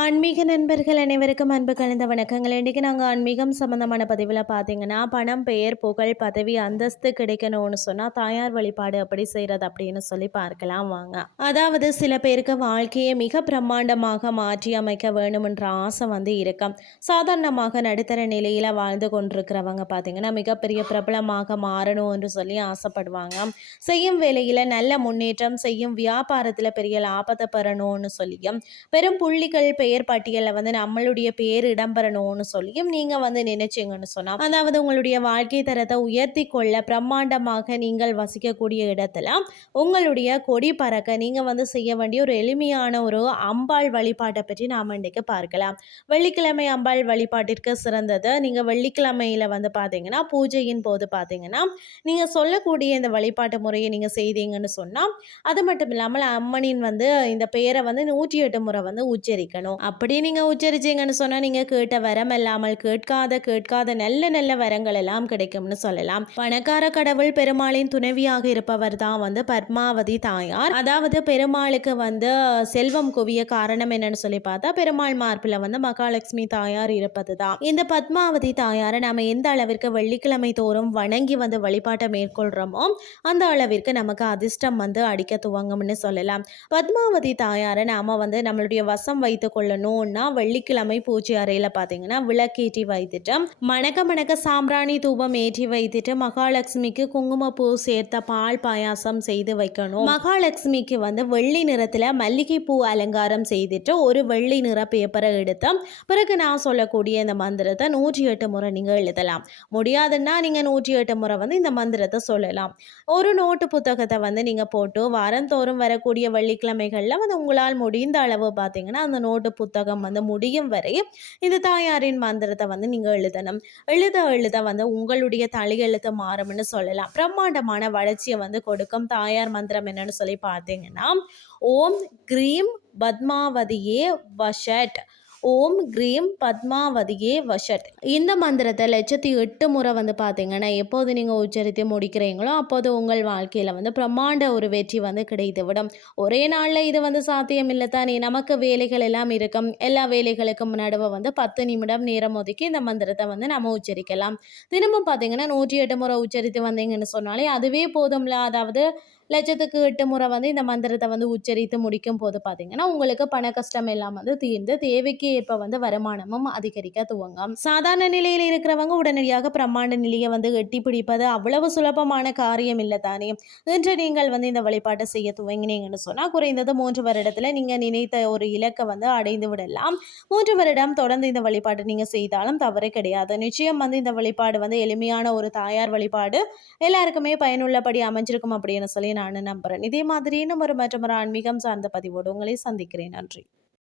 ஆன்மீக நண்பர்கள் அனைவருக்கும் அன்பு கலந்த வணக்கங்கள். இன்றைக்கி நாங்கள் ஆன்மீகம் சம்மந்தமான பதிவில் பார்த்தீங்கன்னா பணம் பெயர் புகழ் பதவி அந்தஸ்து கிடைக்கணும்னு சொன்னால் தாயார் வழிபாடு அப்படி செய்கிறது அப்படின்னு சொல்லி பார்க்கலாம் வாங்க. அதாவது சில பேருக்கு வாழ்க்கையை மிக பிரம்மாண்டமாக மாற்றி அமைக்க வேணுமென்ற ஆசை வந்து இருக்கும். சாதாரணமாக நடுத்தர நிலையில் வாழ்ந்து கொண்டிருக்கிறவங்க பார்த்தீங்கன்னா மிகப்பெரிய பிரபலமாக மாறணும் என்று சொல்லி ஆசைப்படுவாங்க. செய்யும் வேலையில் நல்ல முன்னேற்றம் செய்யும் வியாபாரத்தில் பெரிய லாபத்தை பெறணும்னு சொல்லியும் பெரும் புள்ளிகள் பெயர் பட்டியலில் வந்து நம்மளுடைய பேர் இடம்பெறணும்னு சொல்லியும் நீங்கள் வந்து நினைச்சிங்கன்னு சொன்னால் அதாவது உங்களுடைய வாழ்க்கை தரத்தை உயர்த்தி கொள்ள பிரம்மாண்டமாக நீங்கள் வசிக்கக்கூடிய இடத்துல உங்களுடைய கொடி பறக்க நீங்கள் வந்து செய்ய வேண்டிய ஒரு எளிமையான ஒரு அம்பாள் வழிபாட்டை பற்றி நாம் இன்றைக்கு பார்க்கலாம். வெள்ளிக்கிழமை அம்பாள் வழிபாட்டிற்கு சிறந்தது. நீங்கள் வெள்ளிக்கிழமையில் வந்து பார்த்தீங்கன்னா பூஜையின் போது பார்த்தீங்கன்னா நீங்கள் சொல்லக்கூடிய இந்த வழிபாட்டு முறையை நீங்கள் செய்தீங்கன்னு சொன்னால் அது மட்டும் இல்லாமல் அம்மனின் வந்து இந்த பெயரை வந்து நூற்றி எட்டு முறை வந்து உச்சரிக்கணும். அப்படி நீங்கள் உச்சரிச்சிங்கன்னு சொன்னால் நீங்கள் கேட்ட வரம் இல்லாமல் கேட்காத கேட்காத நல்ல நல்ல வரங்கள் எல்லாம் கிடைக்கும்னு சொல்லலாம். பணக்கார கடவுள் பெருமாளின் துணைவியாக இருப்பவர் தான் வந்து பத்மாவதி தாயார். அதாவது பெருமாளுக்கு வந்து செல்வம் குவிய காரணம் என்னன்னு சொல்லி பார்த்தா பெருமாள் மார்பில் வந்து மகாலட்சுமி தாயார் இருப்பது தான். இந்த பத்மாவதி தாயாரை நம்ம எந்த அளவிற்கு வெள்ளிக்கிழமை தோறும் வணங்கி வந்து வழிபாட்டை மேற்கொள்கிறோமோ அந்த அளவிற்கு நமக்கு அதிர்ஷ்டம் வந்து அடிக்க துவங்கும்னு சொல்லலாம். பத்மாவதி தாயாரை நாம் வந்து நம்மளுடைய வசம் வைத்து கொள்ளணும்னா வெள்ளிக்கிழமை பூஜை அறையில் பார்த்தீங்கன்னா விளக்கேற்றி வைத்துட்டு மணக்க மணக்க சாம்பிராணி தூபம் ஏற்றி வைத்துட்டு மகாலட்சுமிக்கு குங்குமப்பூ சேர்த்த பால் பாயாசம் செய்து வைக்கணும். மகாலட்சுமிக்கு வந்து வெள்ளி நிறத்தில் மல்லிகை பூ அலங்காரம் செய்துட்டு ஒரு வெள்ளி நிற பேப்பரை எடுத்து பிறகு நான் சொல்லக்கூடிய இந்த மந்திரத்தை நூற்றி எட்டு முறை நீங்கள் எழுதலாம். முடியாதுன்னா நீங்கள் நூற்றி எட்டு முறை வந்து இந்த மந்திரத்தை சொல்லலாம். ஒரு நோட்டு புத்தகத்தை வந்து நீங்கள் போட்டு வாரந்தோறும் வரக்கூடிய வெள்ளிக்கிழமைகளில் வந்து உங்களால் முடிந்த அளவு பார்த்தீங்கன்னா அந்த நோட்டு புத்தகம் வந்து முடியும் வரை இந்த தாயாரின் மந்திரத்தை வந்து நீங்கள் எழுதணும். எழுத எழுத வந்து உங்களுடைய தலையெழுத்து மாறும்னு சொல்லலாம். பிரம்மாண்டமான வளர்ச்சியை வந்து கொடுக்கும் தாயார் மந்திரம் என்னன்னு சொல்லி பார்த்தீங்கன்னா ஓம் க்ரீம் பத்மாவதியே வஷட். ஓம் க்ரீம் பத்மாவதியே வஷட் இந்த மந்திரத்தை லட்சத்தி எட்டு முறை வந்து பார்த்தீங்கன்னா எப்போது நீங்கள் உச்சரித்து முடிக்கிறீங்களோ அப்போது உங்கள் வாழ்க்கையில் வந்து பிரம்மாண்ட ஒரு வெற்றி வந்து கிடைத்து விடும் ஒரே நாளில் இது வந்து சாத்தியம் இல்லை தானே. நமக்கு வேலைகள் எல்லாம் இருக்கும். எல்லா வேலைகளுக்கும் நடுவே வந்து பத்து நிமிடம் நேரம் ஒதுக்கி இந்த மந்திரத்தை வந்து நம்ம உச்சரிக்கலாம். தினமும் பார்த்தீங்கன்னா நூற்றி எட்டு முறை உச்சரித்து வந்தீங்கன்னு சொன்னாலே அதுவே போதும்ல. அதாவது லட்சத்துக்கு எட்டு முறை வந்து இந்த மந்திரத்தை வந்து உச்சரித்து முடிக்கும் போது பார்த்தீங்கன்னா உங்களுக்கு பண கஷ்டம் எல்லாம் வந்து தீர்ந்து தேவைக்கு ஏற்ப வந்து வருமானமும் அதிகரிக்க துவங்கும். சாதாரண நிலையில் இருக்கிறவங்க உடனடியாக பிரம்மாண்ட நிலையை வந்து எட்டி பிடிப்பது அவ்வளவு சுலபமான காரியம் இல்லை தானே. இன்று நீங்கள் வந்து இந்த வழிபாட்டை செய்ய துவங்கினீங்கன்னு சொன்னால் குறைந்தது மூன்று வருடத்தில் நீங்கள் நினைத்த ஒரு இலக்கை வந்து அடைந்து விடலாம். மூன்று வருடம் தொடர்ந்து இந்த வழிபாட்டை நீங்கள் செய்தாலும் தவறு கிடையாது. நிச்சயம் வந்து இந்த வழிபாடு வந்து எளிமையான ஒரு தாயார் வழிபாடு எல்லாருக்குமே பயனுள்ளபடி அமைஞ்சிருக்கும் அப்படின்னு சொல்லி நான் நம்புகிறேன் இதே மாதிரி இன்னும் ஒரு மற்றும் ஒரு ஆன்மீகம் சார்ந்த பதிவோடு உங்களை சந்திக்கிறேன். நன்றி.